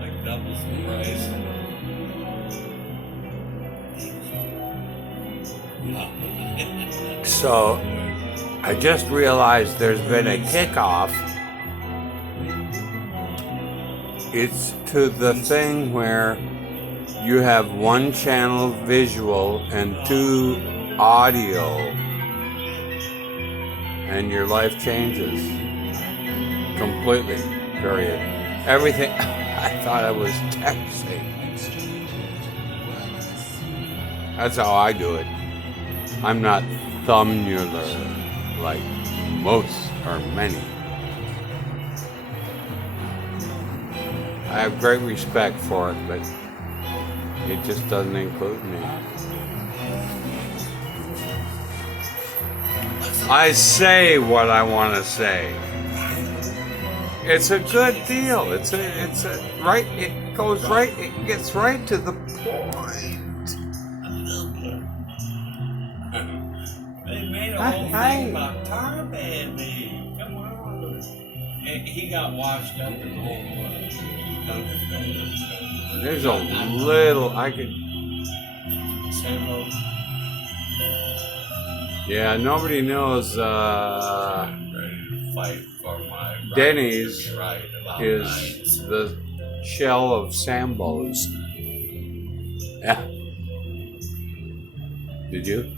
Like double surprise. So I just realized there's been a kickoff. It's to the thing where you have one channel visual and 2 audio, and your life changes completely, period. Everything, I thought I was texting. That's how I do it. I'm not thumbular like most or many. I have great respect for it, but it just doesn't include me. I say what I want to say. It's a good deal. It's a right. It goes right. It gets right to the point. They made a whole thing about Tar Baby. Come on. He got washed up in the whole Dunkin' There's a little I could. Sambo. Yeah, nobody knows. Fight for my right. Denny's Right about is rights. the shell of Sambo's. Yeah. Did you?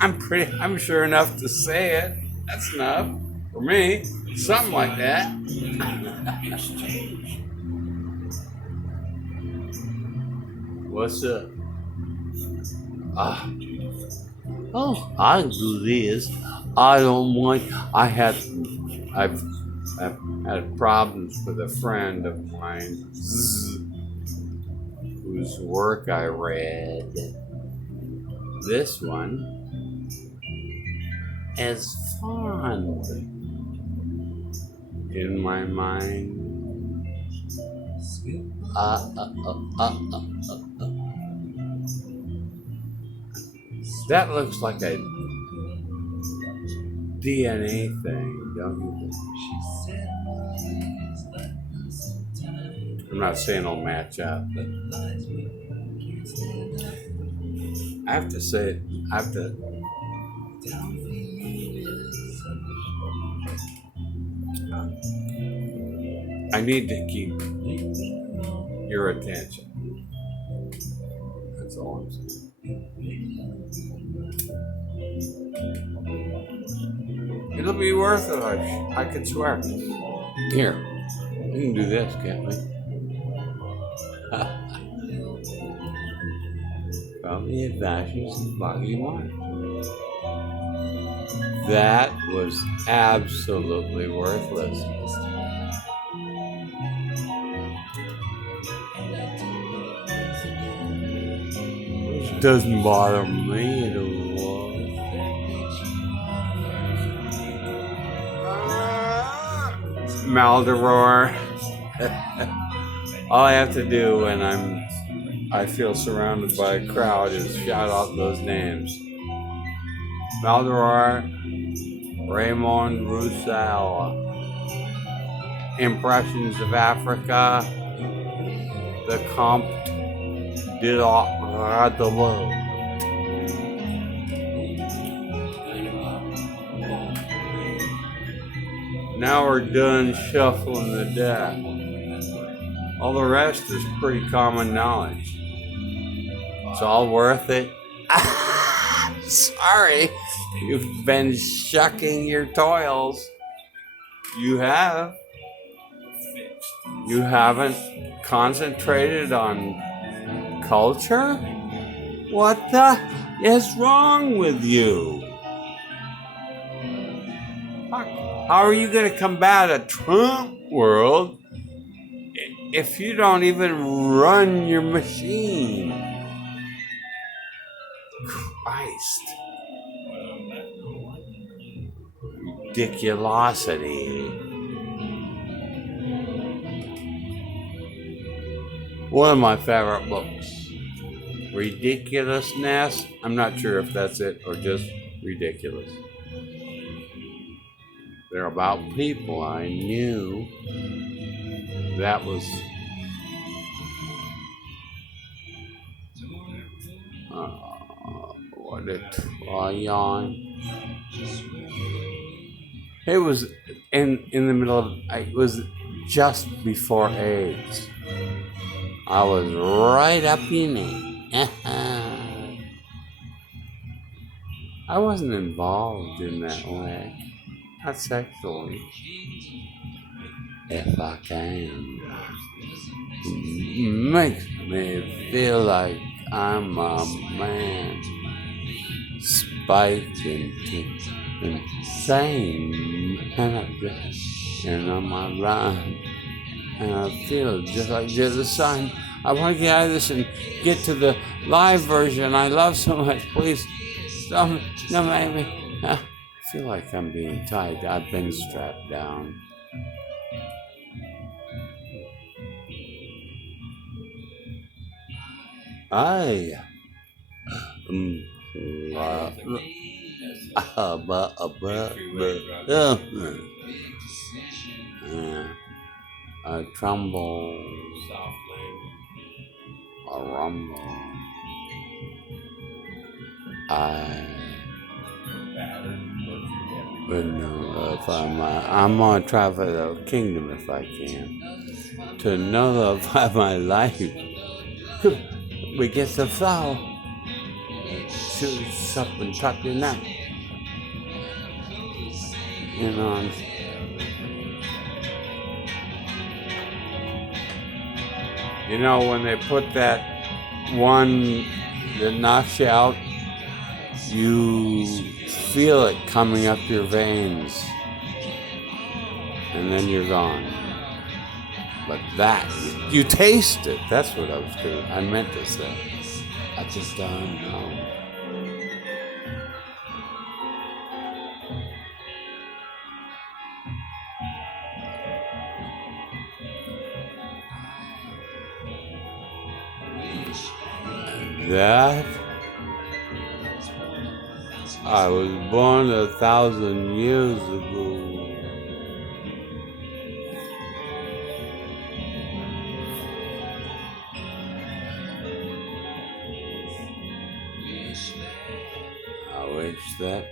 I'm sure enough to say it. That's enough for me. Something like that. It's changed. What's up? Oh, I do this. I don't want. I've had problems with a friend of mine whose work I read. This one is fun in my mind. That looks like a DNA thing, don't you think? I'm not saying it'll match up, but I have to say it. I need to keep your attention. That's all I'm saying. It'll be worth it, I can swear. Here, we can do this, can't we? Probably advantages and boggy march. That was absolutely worthless. It doesn't bother me at all. Maldoror. All I have to do when I feel surrounded by a crowd is shout out those names. Maldoror, Raymond Roussel, Impressions of Africa, The Comte de Radeau. Now we're done shuffling the deck. All the rest is pretty common knowledge. It's all worth it. Sorry, you've been shucking your toils. You have. You haven't concentrated on culture? What the is wrong with you? How are you going to combat a Trump world if you don't even run your machine? Christ. Ridiculosity. One of my favorite books. Ridiculousness. I'm not sure if that's it or just Ridiculous. They're about people I knew. That was what it yawn. It was in the middle of. It was just before AIDS. I was right up in it. I wasn't involved in that way, not sexually. If I can, makes me feel like I'm a man, spiked and sane, and I'm a run, and I feel just like there's a sun. I want to get out of this and get to the live version I love so much. Please, don't make me. I feel like I'm being tied. I've been strapped down. I a trumble, a rumble. I but no, if I'm gonna try for the kingdom if I can. To nullify my life. We get the flower. Shoot up and tuck your neck. You know. You know when they put that one that knocks you out, you feel it coming up your veins, and then you're gone. But that, you taste it. That's what I meant to say. I just don't know. That I was born 1,000 years ago. I wish that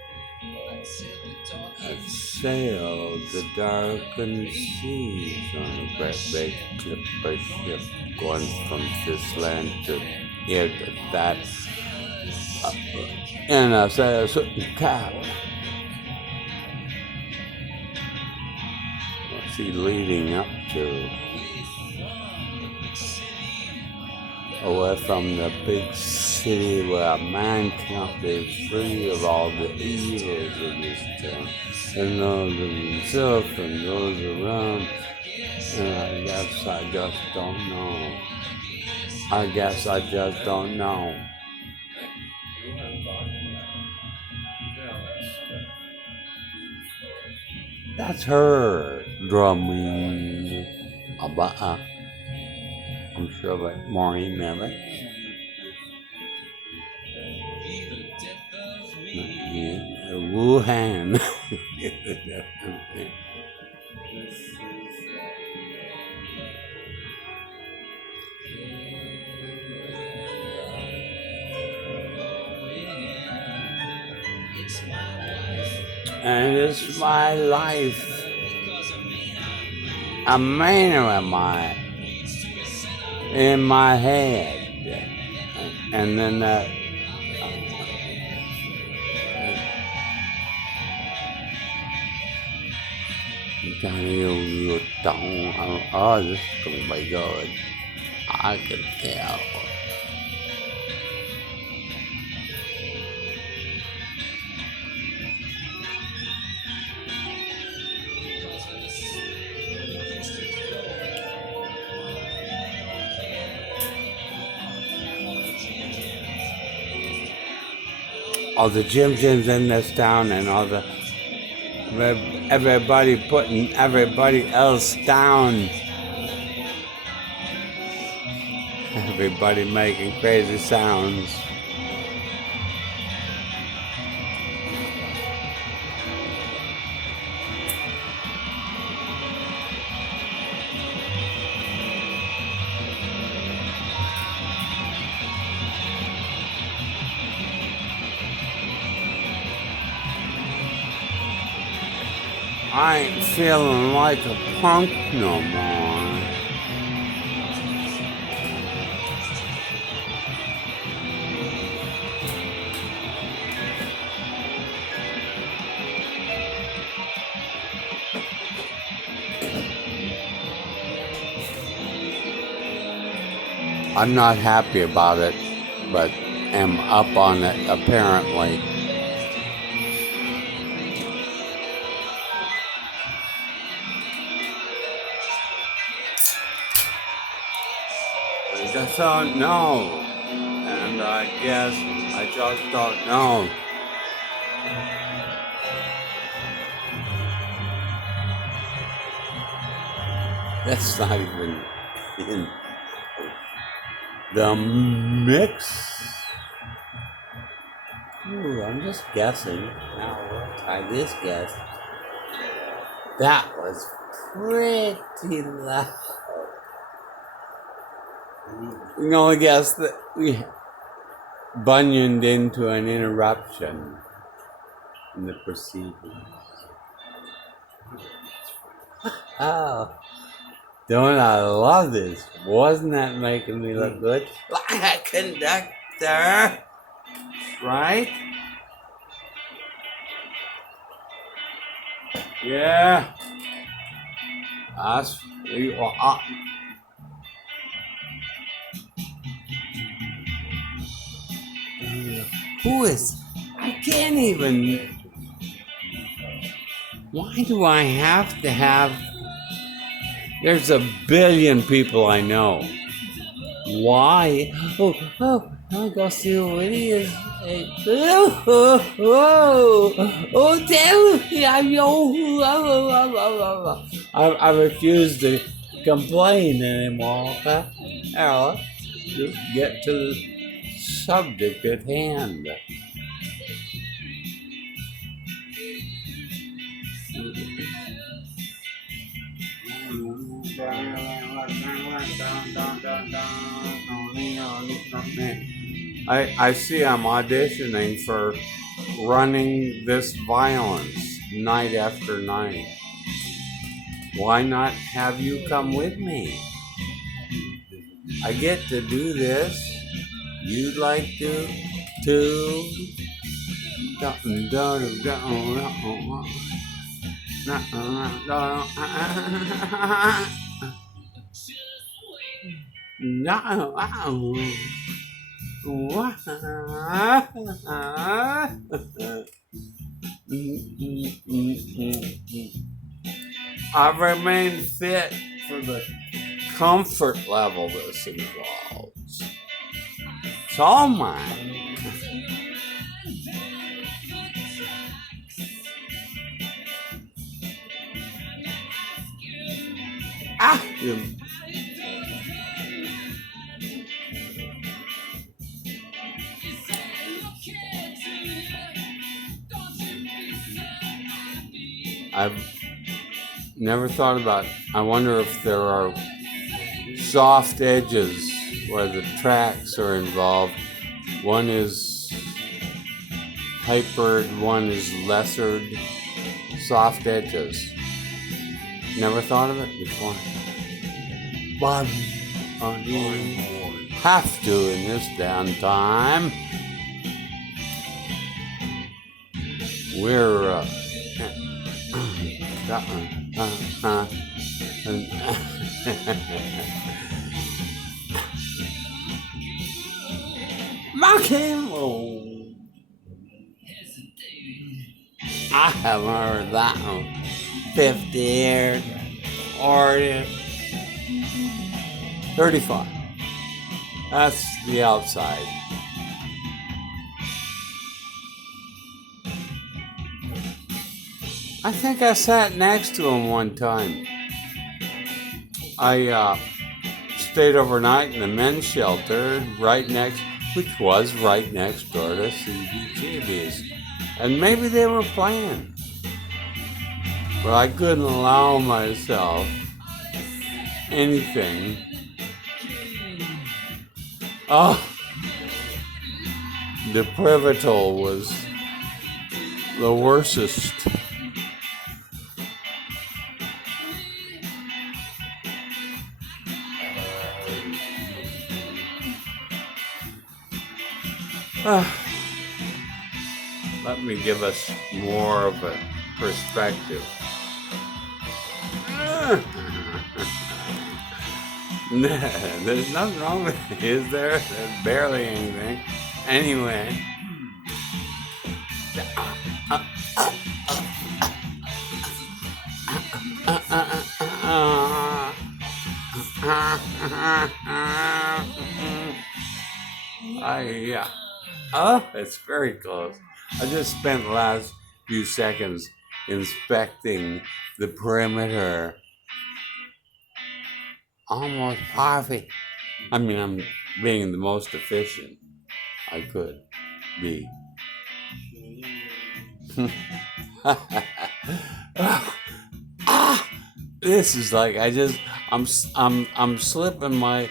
I'd sailed the darkened seas on a great big clipper ship going from this land to here to that. And I said a certain cow. What's he leading up to? Away from the big city where a man can't be free of all the evils of this town, and those of himself and those around. And I guess I just don't know. I guess I just don't know. That's her drumming. I'm sure that Maureen never. Wuhan. And it's my life. A man in my head, and then that. You don't. Oh, this is gonna be good. I can tell. All the gyms in this town, and all the everybody putting everybody else down. Everybody making crazy sounds. I ain't feeling like a punk no more. I'm not happy about it, but am up on it apparently. I just don't know. And I guess I just don't know. That's not even in the mix. Ooh, I'm just guessing. Now we'll try this guess. That was pretty loud. You can only guess that we bunioned into an interruption in the proceedings. Oh, don't I love this? Wasn't that making me look good? Like a conductor, right? Yeah. That's who is? I can't even. Why do I have to have? There's a billion people I know. Why? I'll go see what it is. Tell me, I refuse to complain anymore. Okay? Now, just get to the subject at hand. I see I'm auditioning for running this violence night after night. Why not have you come with me? I get to do this. You'd like to too. I've remained fit for the comfort level this involves. It's all mine. I've never thought about, I wonder if there are soft edges where the tracks are involved. One is hypered, one is lessered. Soft edges. Never thought of it before. But have to in this downtime. We're Marking. I haven't heard that in 50 years or 35. That's the outside. I think I sat next to him one time. I stayed overnight in the men's shelter which was right next door to CBGB's. And maybe they were playing. But I couldn't allow myself anything. Oh, the Privital was the worstest. Let me give us more of a perspective. There's nothing wrong with it, is there? There's barely anything. Anyway. Yeah. Oh, it's very close. I just spent the last few seconds inspecting the perimeter. Almost perfect. I mean, I'm being the most efficient I could be. This is like I'm slipping my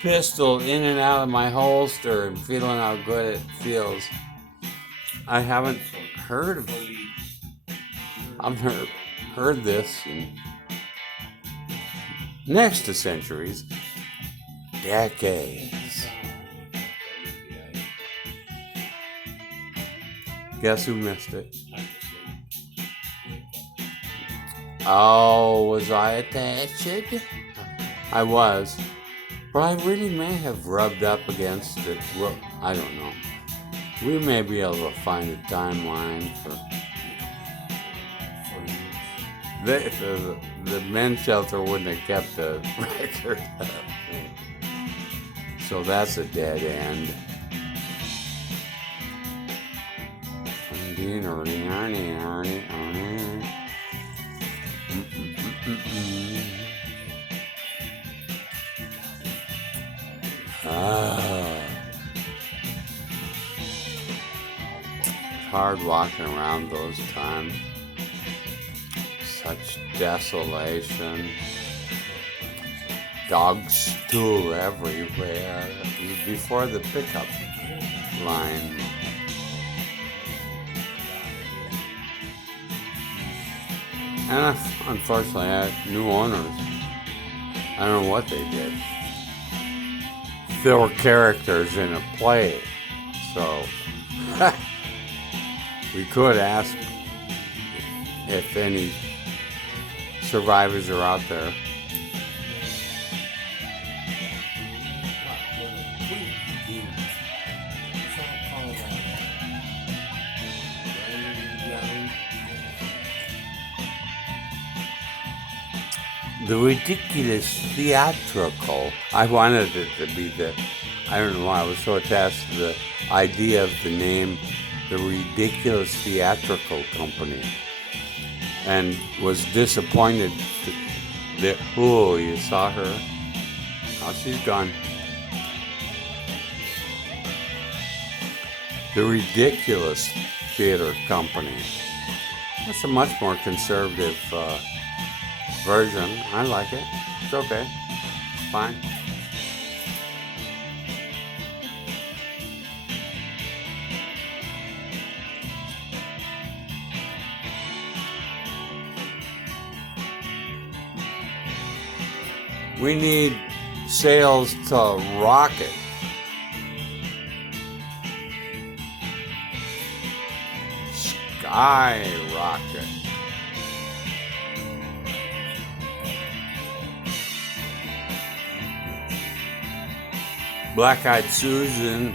pistol in and out of my holster and feeling how good it feels. I haven't heard this in next to centuries, decades. Guess who missed it? Oh, was I attached? I was. But I really may have rubbed up against it. Well, I don't know. We may be able to find a timeline for the men's shelter wouldn't have kept the record up. So that's a dead end. Hard walking around those times. Such desolation. Dog stool everywhere. It was before the pickup line. And unfortunately, I had new owners. I don't know what they did. There were characters in a play, so we could ask if any survivors are out there. The ridiculous theatrical. I wanted it to be I don't know why I was so attached to the idea of the name, the Ridiculous Theatrical Company, and was disappointed that, oh, you saw her? Oh, she's gone. The Ridiculous Theater Company. That's a much more conservative version. I like it. It's okay. Fine. We need sales to rocket. Skyrocket. Black-Eyed Susan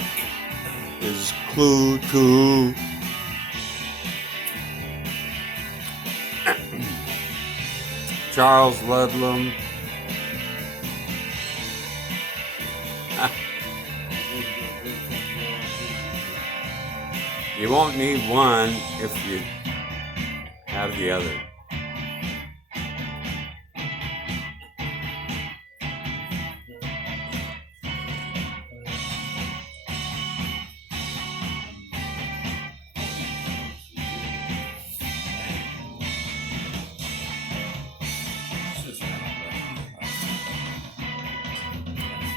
is clue to Charles Ludlam. You won't need one if you have the other.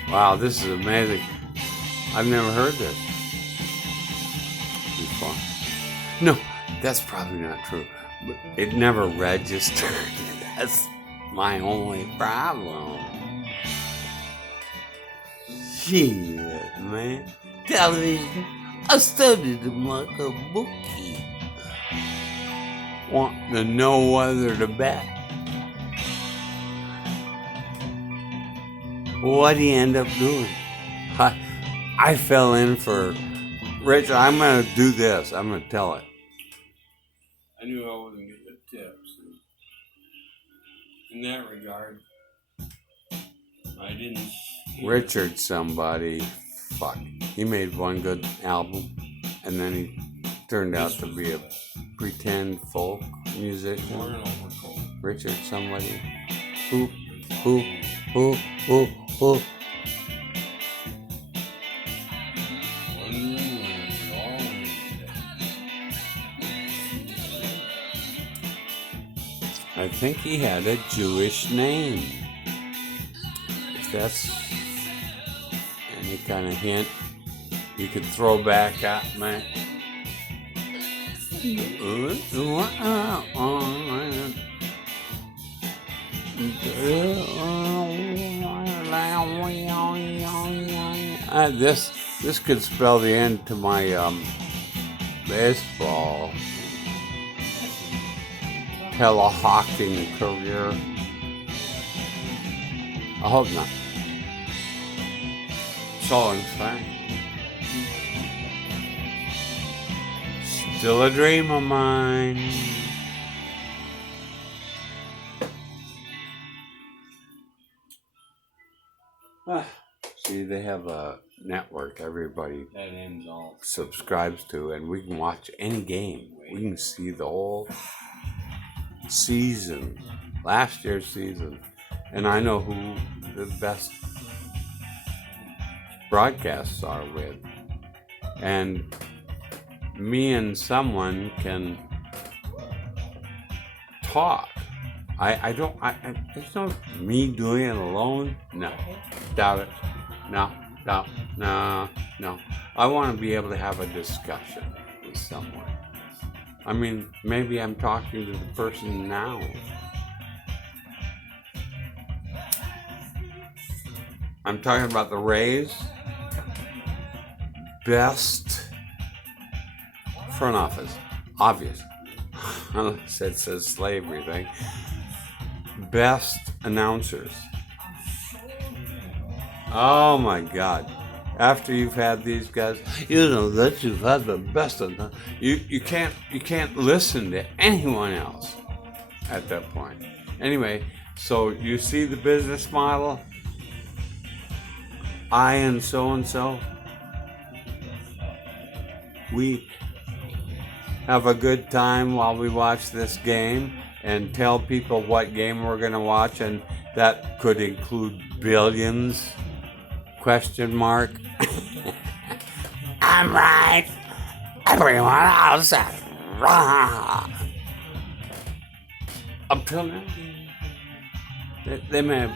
Wow, this is amazing. I've never heard this before. No, that's probably not true. But it never registered. That's my only problem. Shit, man. television. I studied him like a bookie. Wanting to know whether to bet. What'd he end up doing? I fell in for Rich. I'm going to do this. I'm going to tell it. I knew I wasn't getting the tips. In that regard, I didn't. Richard somebody, fuck. He made one good album, and then he turned out to be a pretend folk musician. Richard somebody. Who? I think he had a Jewish name. If that's any kind of hint you could throw back at me. This could spell the end to my baseball telehawking career. I hope not. So I'm fine. Still a dream of mine. See, they have a network everybody That ends all. subscribes to, and we can watch any game. We can see the whole season, last year's season, and I know who the best broadcasts are with, and me and someone can talk. There's no me doing it alone. No, doubt it. No. I want to be able to have a discussion with someone. I mean, maybe I'm talking to the person now. I'm talking about the Rays. Best front office. Obvious. Unless it says slavery thing. Best announcers. Oh my God. After you've had these guys, that you've had the best of them. You can't listen to anyone else at that point. Anyway, so you see the business model. I and so, we have a good time while we watch this game and tell people what game we're going to watch, and that could include billions. ? I'm right. Everyone else is wrong. Up till now, they may have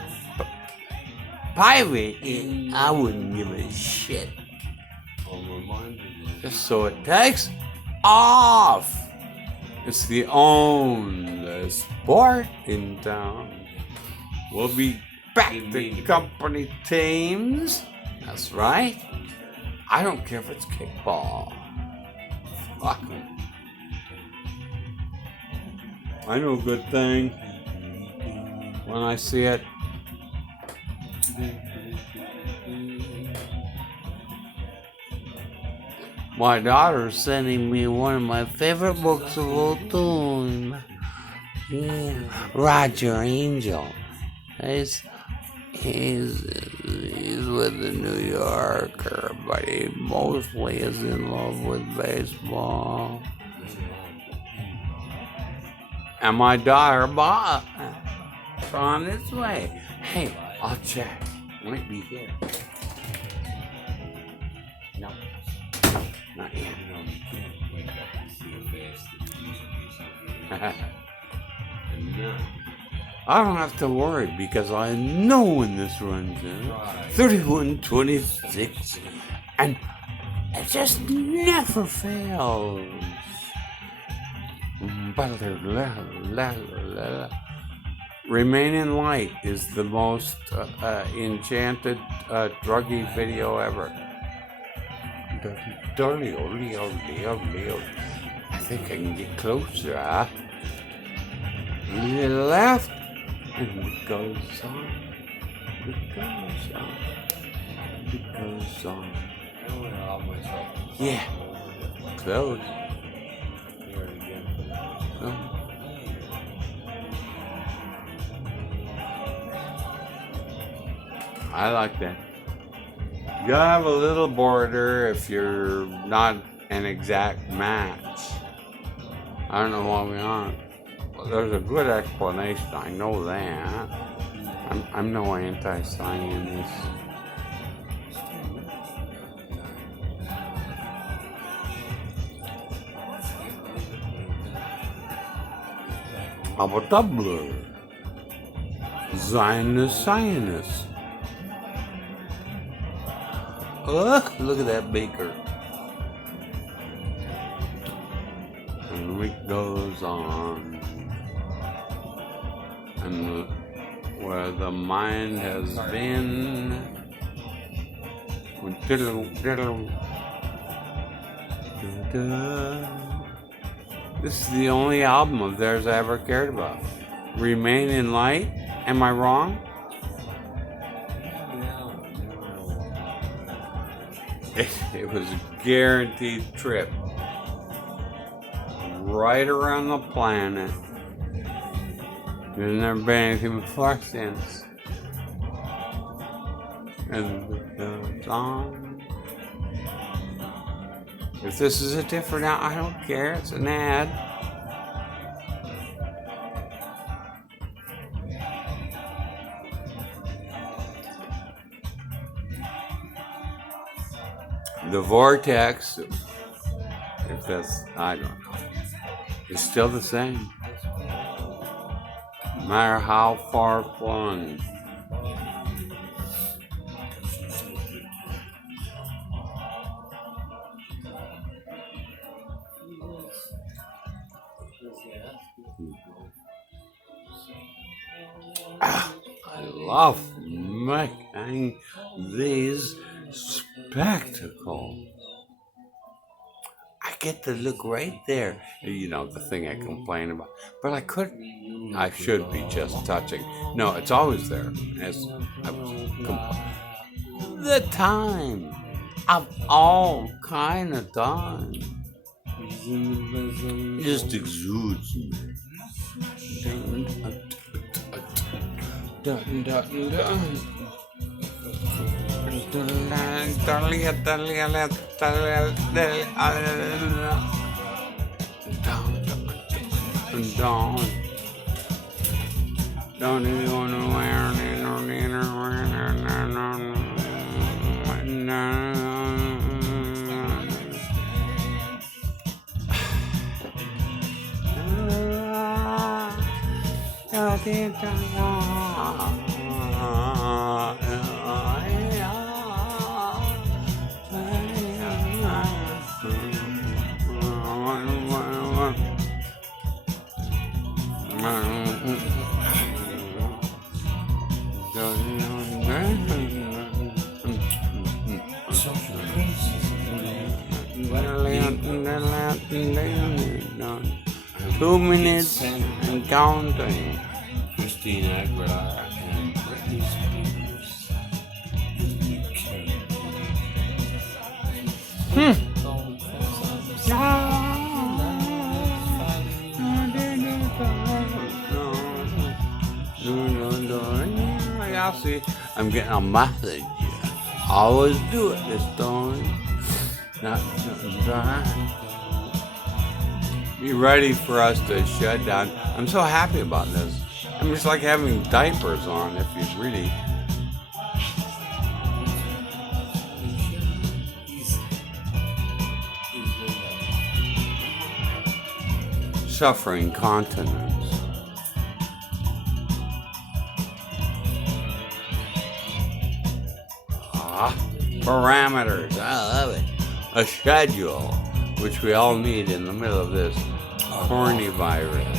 pirate it. I wouldn't give a shit. Just so it takes off. It's the only sport in town. We'll be back to company teams. That's right. I don't care if it's kickball. Fuck 'em. I know a good thing when I see it. My daughter's sending me one of my favorite books of all time. Yeah, Roger Angel. He's with the New Yorker, but he mostly is in love with baseball. And my daughter bought it on its way. Hey, I'll check. Might be here. No, not yet. I don't have to worry because I know when this runs out. 31:26, and it just never fails. Remain in Light is the most enchanted druggy video ever. I think I can get closer, huh? A little left, and it goes on. It goes on. It goes on. Yeah. Close. Oh. I like that. You gotta have a little border if you're not an exact match. I don't know what we aren't. Well, there's a good explanation. I know that. I'm no anti-scientist. Aber Tabler. Zionist. Look at that baker. And the week goes on. And where the mind has been. This is the only album of theirs I ever cared about. Remain in Light? Am I wrong? It was a guaranteed trip right around the planet. There's never been anything before since. And it goes on. If this is a different ad, I don't care. It's an ad. The vortex, if that's, I don't know, it's still the same. No matter how far flung. I love making these spectacles. I get to look right there. You know, the thing I complain about. But I should be just touching. No, it's always there. The time of all kind of time just exudes me. Don't you want to wear Two minutes and counting. Christine Aguilar and Britney Spears. Yeah, see, I'm getting a message. I always do it this time. Not dry. Be ready for us to shut down. I'm so happy about this. I mean, it's like having diapers on if you really. Suffering continence. Parameters. I love it. A schedule, which we all need in the middle of this corny virus.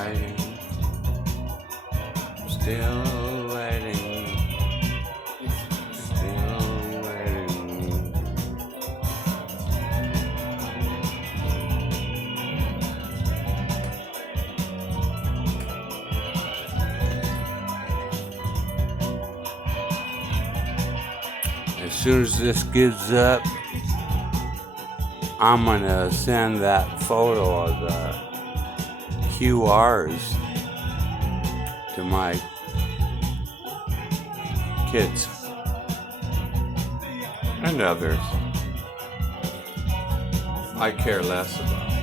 waiting, still waiting, still waiting. As soon as this gives up, I'm gonna send that photo of the QRs to my kids and others I care less about.